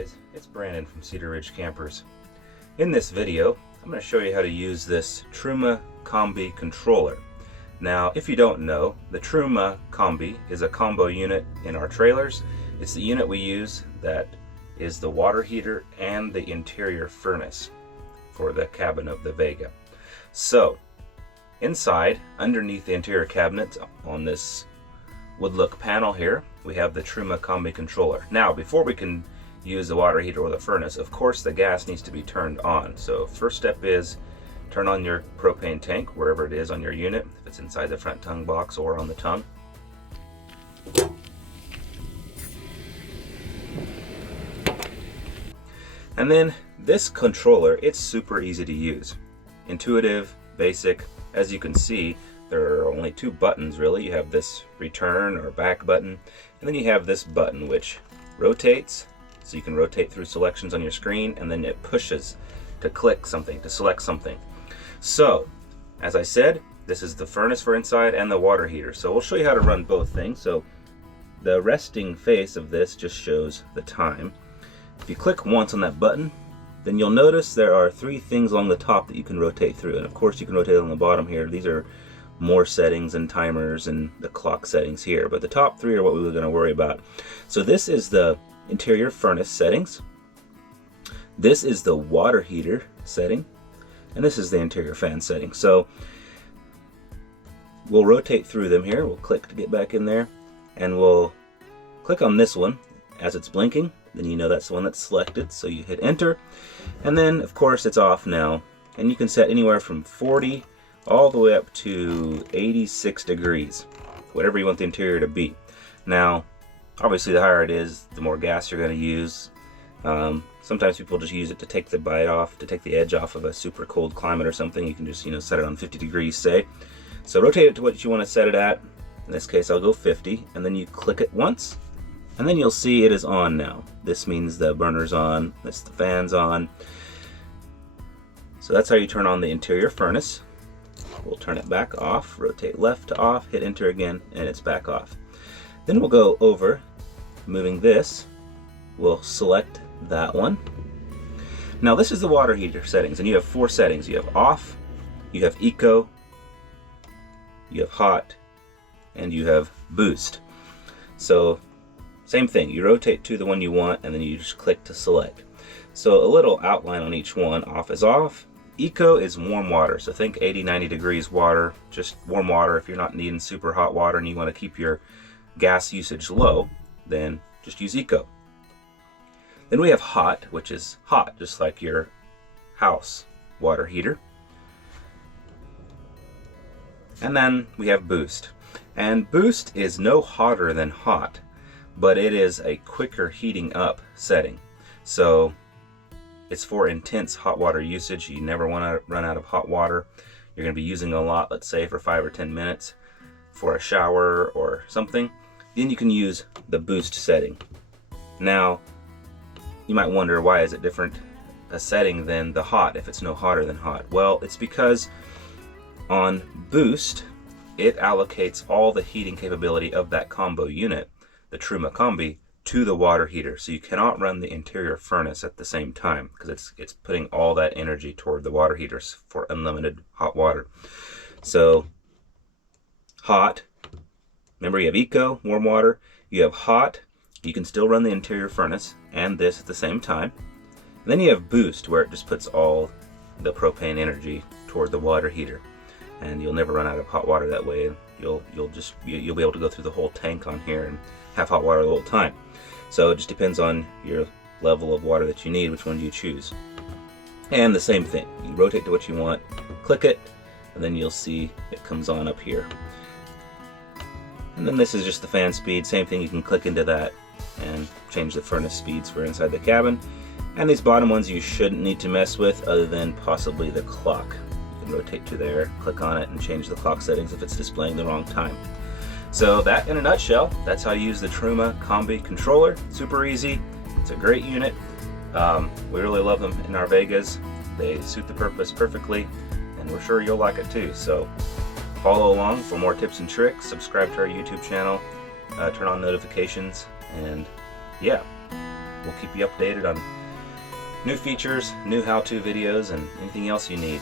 guys, it's Brandon from Cedar Ridge Campers. In this video, I'm going to show you how to use this Truma Combi controller. Now, if you don't know, the Truma Combi is a combo unit in our trailers. It's the unit we use that is the water heater and the interior furnace for the cabin of the Vega. So, inside, underneath the interior cabinet on this wood look panel here, we have the Truma Combi controller. Now, before we can use the water heater or the furnace, of course the gas needs to be turned on. So first step is turn on your propane tank wherever it is on your unit, if it's inside the front tongue box or on the tongue. And then this controller, it's super easy to use. Intuitive, basic. As you can see, there are only two buttons really. You have this return or back button, and then you have this button which rotates, so you can rotate through selections on your screen, and then it pushes to click something, to select something. So, as I said, this is the furnace for inside and the water heater. So we'll show you how to run both things. So the resting face of this just shows the time. If you click once on that button, then you'll notice there are three things along the top that you can rotate through. And of course you can rotate on the bottom here. These are more settings and timers and the clock settings here. But the top three are what we were going to worry about. So this is the interior furnace settings. This is the water heater setting. And this is the interior fan setting. So we'll rotate through them here. We'll click to get back in there. And we'll click on this one as it's blinking. Then you know that's the one that's selected. So you hit enter. And then of course it's off now. And you can set anywhere from 40 all the way up to 86 degrees. Whatever you want the interior to be. Now, obviously the higher it is, the more gas you're going to use. Sometimes people just use it to take the bite off, to take the edge off of a super cold climate or something. You can just, set it on 50 degrees, say. So rotate it to what you want to set it at. In this case, I'll go 50, and then you click it once, and then you'll see it is on now. This means the burner's on, that's the fan's on. So that's how you turn on the interior furnace. We'll turn it back off, rotate left to off, hit enter again, and it's back off. Then we'll go over, moving this, we'll select that one. Now this is the water heater settings, and you have four settings. You have off, you have eco, you have hot, and you have boost. So same thing, you rotate to the one you want, and then you just click to select. So a little outline on each one. Off is off. Eco is warm water, so think 80-90 degrees water, just warm water. If you're not needing super hot water and you want to keep your gas usage low, then just use eco. Then we have hot, which is hot, just like your house water heater. And then we have boost. And boost is no hotter than hot, but it is a quicker heating up setting. So it's for intense hot water usage. You never want to run out of hot water. You're going to be using a lot, let's say for 5 or 10 minutes for a shower or something. Then you can use the boost setting. Now, you might wonder, why is it different a setting than the hot if it's no hotter than hot? Well, it's because on boost, it allocates all the heating capability of that combo unit, the Truma Combi, to the water heater. So you cannot run the interior furnace at the same time because it's putting all that energy toward the water heaters for unlimited hot water. So hot, remember you have eco, warm water, you have hot, you can still run the interior furnace and this at the same time. And then you have boost, where it just puts all the propane energy toward the water heater, and you'll never run out of hot water that way. You'll be able to go through the whole tank on here and have hot water the whole time. So it just depends on your level of water that you need, which one do you choose. And the same thing, you rotate to what you want, click it, and then you'll see it comes on up here. And then this is just the fan speed. Same thing, you can click into that and change the furnace speeds for inside the cabin. And these bottom ones you shouldn't need to mess with, other than possibly the clock. You can rotate to there, click on it, and change the clock settings if it's displaying the wrong time. So that, in a nutshell, that's how you use the Truma Combi controller. Super easy. It's a great unit. We really love them in our Vegas. They suit the purpose perfectly, and we're sure you'll like it too. So follow along for more tips and tricks. Subscribe to our YouTube channel. Turn on notifications, and yeah, we'll keep you updated on new features, new how-to videos, and anything else you need.